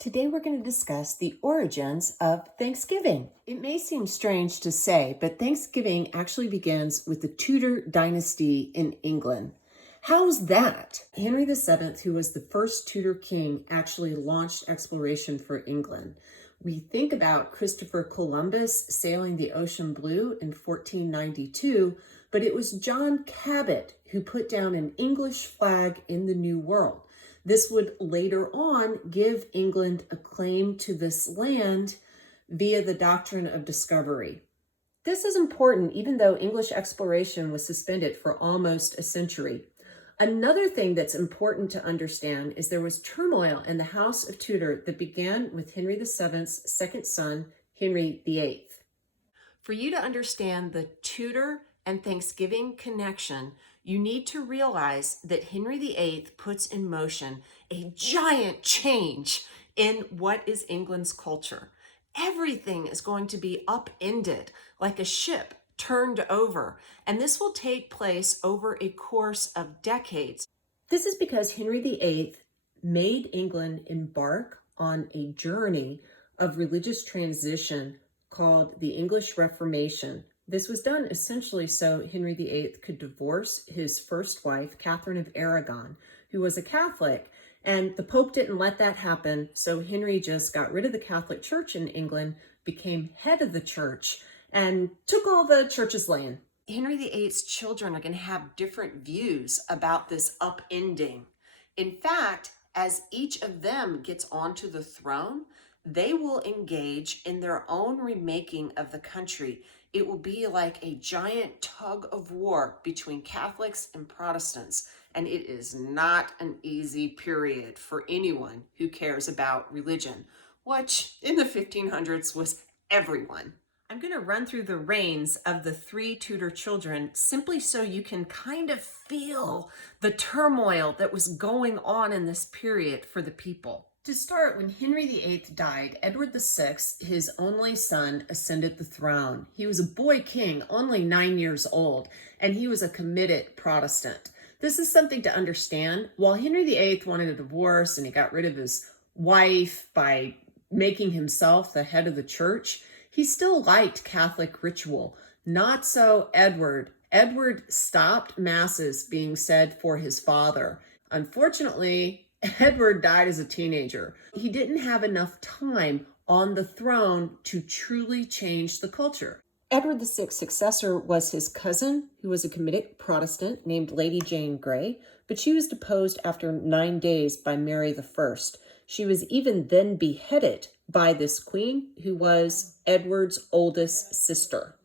Today we're going to discuss the origins of Thanksgiving. It may seem strange to say, but Thanksgiving actually begins with the Tudor dynasty in England. How's that? Henry VII, who was the first Tudor king, actually launched exploration for England. We think about Christopher Columbus sailing the ocean blue in 1492, but it was John Cabot who put down an English flag in the New World. This would later on give England a claim to this land via the doctrine of discovery. This is important even though English exploration was suspended for almost a century. Another thing that's important to understand is there was turmoil in the House of Tudor that began with Henry VII's second son, Henry VIII. For you to understand the Tudor and Thanksgiving connection, you need to realize that Henry VIII puts in motion a giant change in what is England's culture. Everything is going to be upended like a ship turned over, and this will take place over a course of decades. This is because Henry VIII made England embark on a journey of religious transition called the English Reformation. This was done essentially so Henry VIII could divorce his first wife, Catherine of Aragon, who was a Catholic, and the Pope didn't let that happen, so Henry just got rid of the Catholic Church in England, became head of the church, and took all the church's land. Henry VIII's children are going to have different views about this upending. In fact, as each of them gets onto the throne, they will engage in their own remaking of the country. It will be like a giant tug of war between Catholics and Protestants, and it is not an easy period for anyone who cares about religion, which in the 1500s was everyone. I'm going to run through the reigns of the three Tudor children simply so you can kind of feel the turmoil that was going on in this period for the people. To start, when Henry VIII died, Edward VI, his only son, ascended the throne. He was a boy king, only 9 years old, and he was a committed Protestant. This is something to understand. While Henry VIII wanted a divorce and he got rid of his wife by making himself the head of the church, he still liked Catholic ritual. Not so Edward. Edward stopped masses being said for his father. Unfortunately, Edward died as a teenager. He didn't have enough time on the throne to truly change the culture. Edward VI's successor was his cousin, who was a committed Protestant named Lady Jane Grey, but she was deposed after 9 days by Mary I. She was even then beheaded by this queen, who was Edward's oldest sister.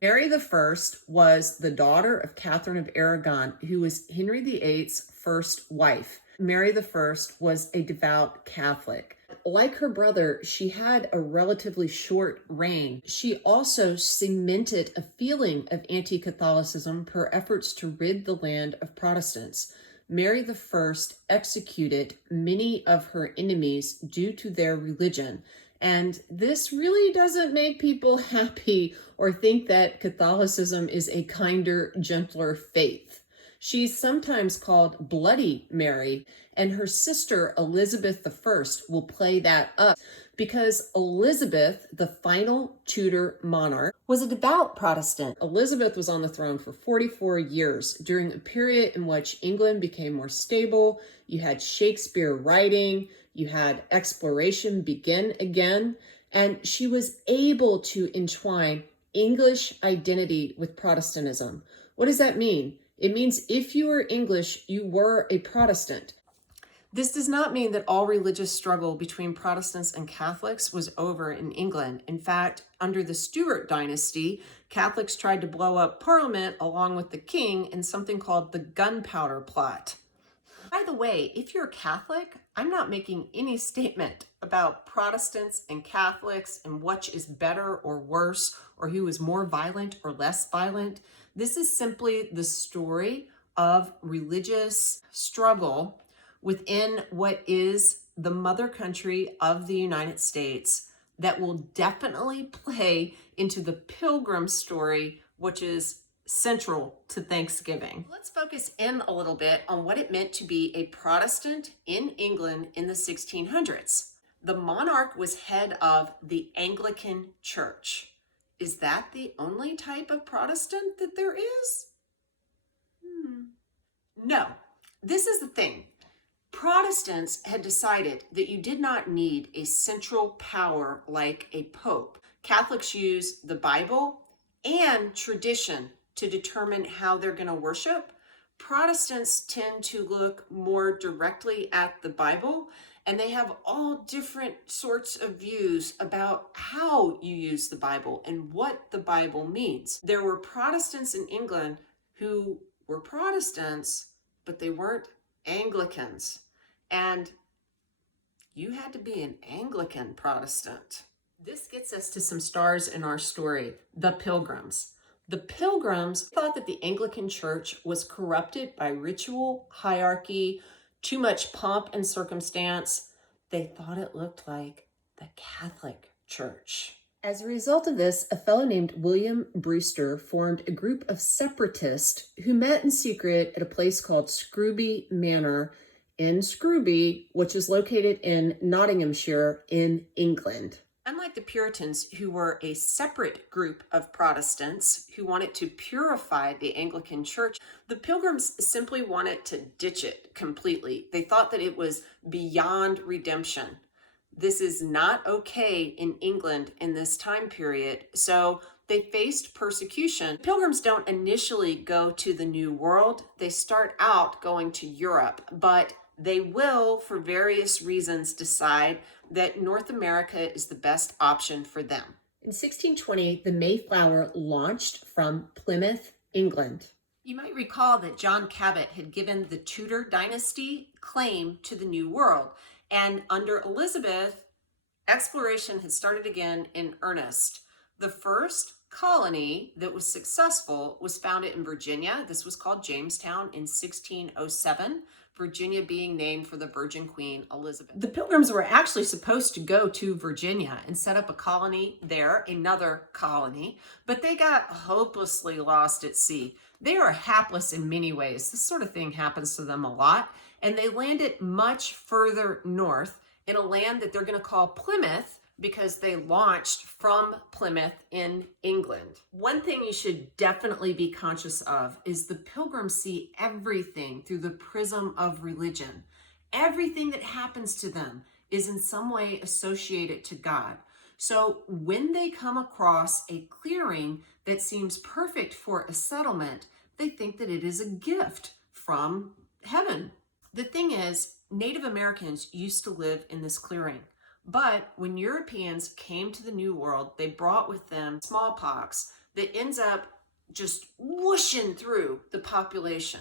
Mary I was the daughter of Catherine of Aragon, who was Henry VIII's first wife. Mary I was a devout Catholic. Like her brother, she had a relatively short reign. She also cemented a feeling of anti-Catholicism per her efforts to rid the land of Protestants. Mary I executed many of her enemies due to their religion. And this really doesn't make people happy or think that Catholicism is a kinder, gentler faith. She's sometimes called Bloody Mary, and her sister Elizabeth I will play that up because Elizabeth, the final Tudor monarch, was a devout Protestant. Elizabeth was on the throne for 44 years during a period in which England became more stable. You had Shakespeare writing, you had exploration begin again, and she was able to entwine English identity with Protestantism. What does that mean? It means if you were English, you were a Protestant. This does not mean that all religious struggle between Protestants and Catholics was over in England. In fact, under the Stuart dynasty, Catholics tried to blow up Parliament along with the king in something called the Gunpowder Plot. By the way, if you're Catholic, I'm not making any statement about Protestants and Catholics and which is better or worse or who is more violent or less violent. This is simply the story of religious struggle within what is the mother country of the United States that will definitely play into the Pilgrims story, which is central to Thanksgiving. Let's focus in a little bit on what it meant to be a Protestant in England in the 1600s. The monarch was head of the Anglican Church. Is that the only type of Protestant that there is? No. This is the thing. Protestants had decided that you did not need a central power like a pope. Catholics use the Bible and tradition to determine how they're going to worship. Protestants tend to look more directly at the Bible, and they have all different sorts of views about how you use the Bible and what the Bible means. There were Protestants in England who were Protestants, but they weren't Anglicans. And you had to be an Anglican Protestant. This gets us to some stars in our story, the Pilgrims. The Pilgrims thought that the Anglican Church was corrupted by ritual, hierarchy, too much pomp and circumstance. They thought it looked like the Catholic Church. As a result of this, a fellow named William Brewster formed a group of separatists who met in secret at a place called Scrooby Manor in Scrooby, which is located in Nottinghamshire in England. Unlike the Puritans, who were a separate group of Protestants who wanted to purify the Anglican Church, the Pilgrims simply wanted to ditch it completely. They thought that it was beyond redemption. This is not okay in England in this time period, so they faced persecution. Pilgrims don't initially go to the New World. They start out going to Europe, but they will, for various reasons, decide that North America is the best option for them. In 1620, the Mayflower launched from Plymouth, England. You might recall that John Cabot had given the Tudor dynasty claim to the New World, and under Elizabeth, exploration had started again in earnest. The first colony that was successful was founded in Virginia. This was called Jamestown in 1607. Virginia being named for the Virgin Queen Elizabeth. The Pilgrims were actually supposed to go to Virginia and set up a colony there, another colony, but they got hopelessly lost at sea. They are hapless in many ways. This sort of thing happens to them a lot, and they landed much further north in a land that they're going to call Plymouth, because they launched from Plymouth in England. One thing you should definitely be conscious of is the Pilgrims see everything through the prism of religion. Everything that happens to them is in some way associated to God. So when they come across a clearing that seems perfect for a settlement, they think that it is a gift from heaven. The thing is, Native Americans used to live in this clearing. But when Europeans came to the New World, they brought with them smallpox that ends up just whooshing through the population.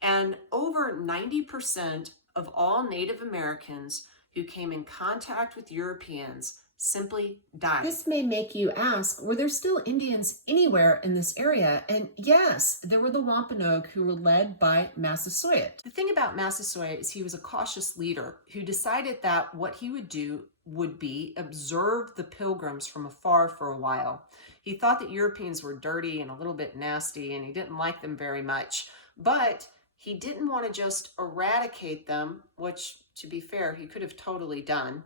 And over 90% of all Native Americans who came in contact with Europeans simply died. This may make you ask, were there still Indians anywhere in this area? And yes, there were the Wampanoag, who were led by Massasoit. The thing about Massasoit is he was a cautious leader who decided that what he would do would be observe the Pilgrims from afar for a while. He thought that Europeans were dirty and a little bit nasty, and he didn't like them very much, but he didn't want to just eradicate them, which, to be fair, he could have totally done,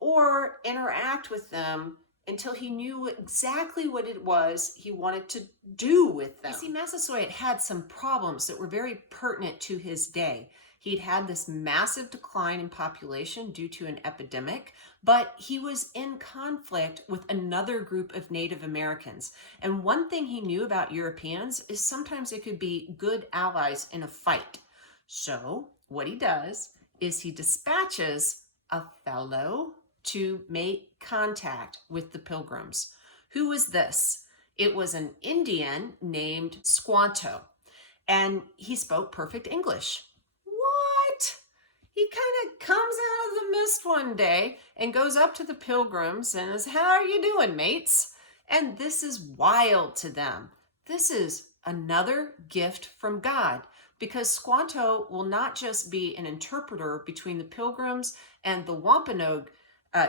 or interact with them until he knew exactly what it was he wanted to do with them. You see, Massasoit had some problems that were very pertinent to his day. He'd had this massive decline in population due to an epidemic, but he was in conflict with another group of Native Americans. And one thing he knew about Europeans is sometimes they could be good allies in a fight. So what he does is he dispatches a fellow to make contact with the Pilgrims. Who was this? It was an Indian named Squanto, and he spoke perfect English. What? He kind of comes out of the mist one day and goes up to the Pilgrims and says, "How are you doing, mates?" And this is wild to them. This is another gift from God, because Squanto will not just be an interpreter between the Pilgrims and the Wampanoag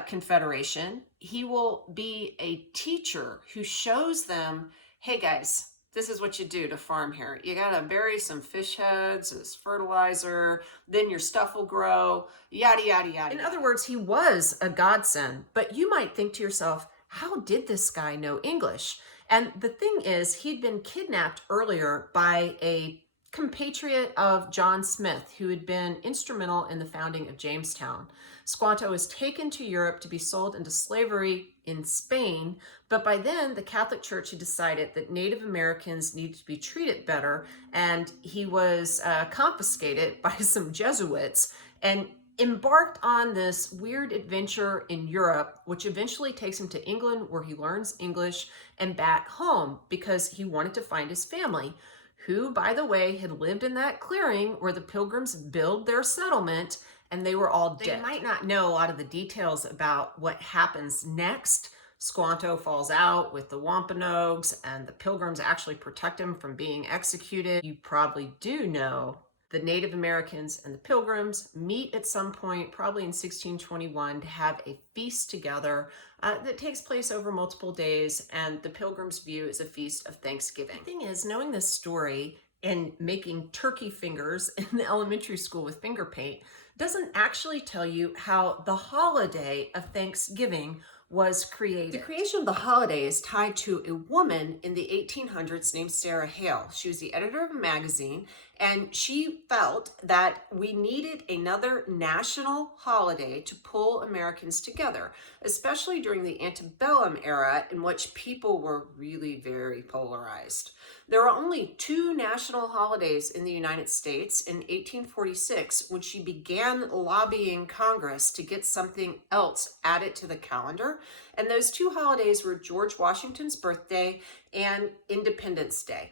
Confederation. He will be a teacher who shows them, hey guys, This is what you do to farm here. You gotta bury some fish heads as fertilizer, then your stuff will grow, yada, yada, yada. In other words, he was a godsend. But you might think to yourself, how did this guy know English? And the thing is, he'd been kidnapped earlier by a compatriot of John Smith, who had been instrumental in the founding of Jamestown. Squanto was taken to Europe to be sold into slavery in Spain, but by then the Catholic Church had decided that Native Americans needed to be treated better, and he was confiscated by some Jesuits and embarked on this weird adventure in Europe, which eventually takes him to England, where he learns English, and back home because he wanted to find his family, who, by the way, had lived in that clearing where the Pilgrims built their settlement, and they were all dead. They might not know a lot of the details about what happens next. Squanto falls out with the Wampanoags, and the Pilgrims actually protect him from being executed. You probably do know the Native Americans and the Pilgrims meet at some point, probably in 1621, to have a feast together that takes place over multiple days, and the Pilgrims view as a feast of Thanksgiving. The thing is, knowing this story and making turkey fingers in the elementary school with finger paint doesn't actually tell you how the holiday of Thanksgiving was created. The creation of the holiday is tied to a woman in the 1800s named Sarah Hale. She was the editor of a magazine, and she felt that we needed another national holiday to pull Americans together, especially during the antebellum era, in which people were really very polarized. There were only two national holidays in the United States in 1846, when she began lobbying Congress to get something else added to the calendar. And those two holidays were George Washington's birthday and Independence Day.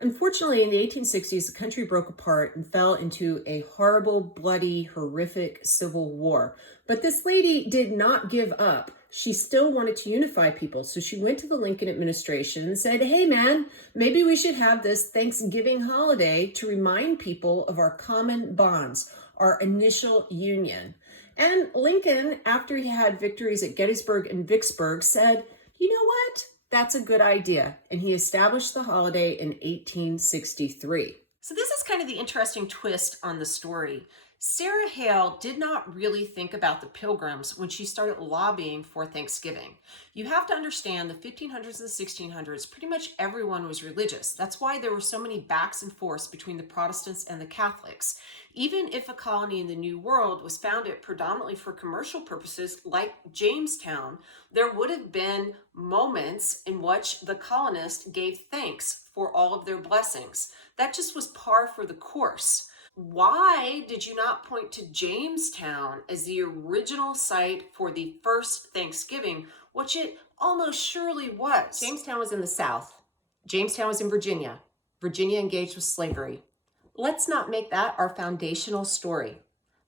Unfortunately, in the 1860s, the country broke apart and fell into a horrible, bloody, horrific civil war. But this lady did not give up. She still wanted to unify people. So she went to the Lincoln administration and said, hey man, maybe we should have this Thanksgiving holiday to remind people of our common bonds, our initial union. And Lincoln, after he had victories at Gettysburg and Vicksburg, said, you know what? That's a good idea. And he established the holiday in 1863. So this is kind of the interesting twist on the story. Sarah Hale did not really think about the Pilgrims when she started lobbying for Thanksgiving. You have to understand the 1500s and the 1600s, pretty much everyone was religious. That's why there were so many backs and forths between the Protestants and the Catholics. Even if a colony in the New World was founded predominantly for commercial purposes, like Jamestown, there would have been moments in which the colonists gave thanks for all of their blessings. That just was par for the course. Why did you not point to Jamestown as the original site for the first Thanksgiving, which it almost surely was? Jamestown was in the South. Jamestown was in Virginia. Virginia engaged with slavery. Let's not make that our foundational story.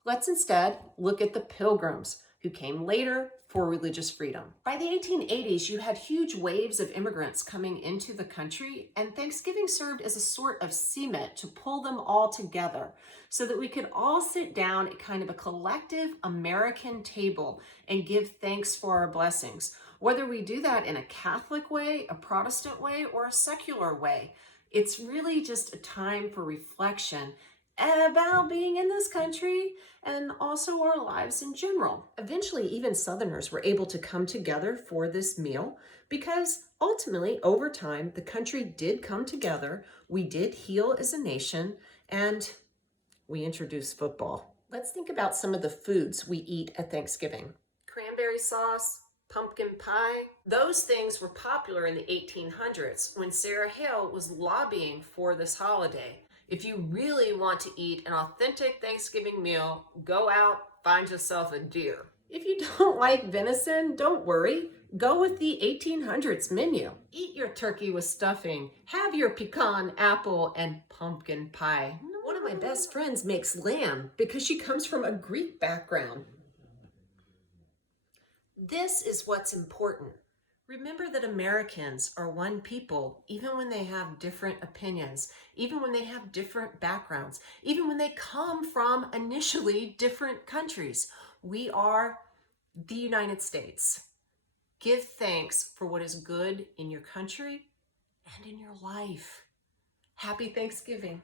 Let's instead look at the Pilgrims, who came later for religious freedom. By the 1880s, you had huge waves of immigrants coming into the country, and Thanksgiving served as a sort of cement to pull them all together so that we could all sit down at kind of a collective American table and give thanks for our blessings. Whether we do that in a Catholic way, a Protestant way, or a secular way, it's really just a time for reflection about being in this country and also our lives in general. Eventually, even Southerners were able to come together for this meal because ultimately, over time, the country did come together. We did heal as a nation, and we introduced football. Let's think about some of the foods we eat at Thanksgiving. Cranberry sauce, pumpkin pie. Those things were popular in the 1800s when Sarah Hale was lobbying for this holiday. If you really want to eat an authentic Thanksgiving meal, go out, find yourself a deer. If you don't like venison, don't worry. Go with the 1800s menu. Eat your turkey with stuffing. Have your pecan, apple, and pumpkin pie. One of my best friends makes lamb because she comes from a Greek background. This is what's important. Remember that Americans are one people, even when they have different opinions, even when they have different backgrounds, even when they come from initially different countries. We are the United States. Give thanks for what is good in your country and in your life. Happy Thanksgiving.